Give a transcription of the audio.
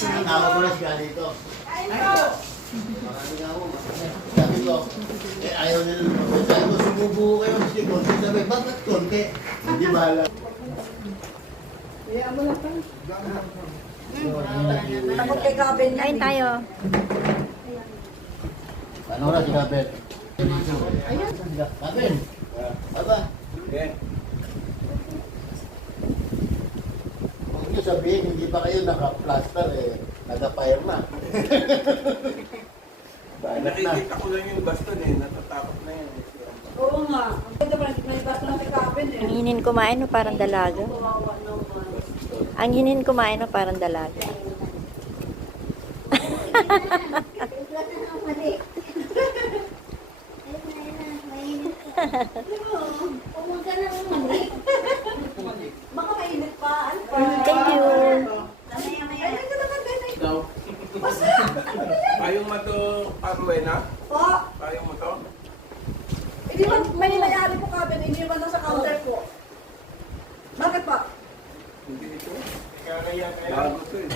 Tawag ko na siya dito. Marami nga ako. Sabi ko, ayaw nila naman. Sabi ko, sumubuko kayo kasi konti. Sabi, bakit konti? Hindi bala. Takot kay Kabin. Kain tayo. Ano na si Kapit? Ayan. Kapit. Aba. Huwag niyo sabihin, hindi pa kayo naka-plaster eh. Naka-fire na. Nakikita ko lang yung baston eh, natatakot na yan. Oo nga. Ang ganda pa, may basta ng kay Kabin eh. Ang hinin kumain mo parang dalaga. Ang hinin kumain mo parang dalaga. Baka mainit pa. Ano pa? Thank you. Ay, ito naman din. Ikaw? Payong mo to, Parwena? Po. Payong mo to? Hindi man, may nangyari po Kabin. Iniwan na sa counter po. Bakit pa? Hindi ito. Kaya bago to eh.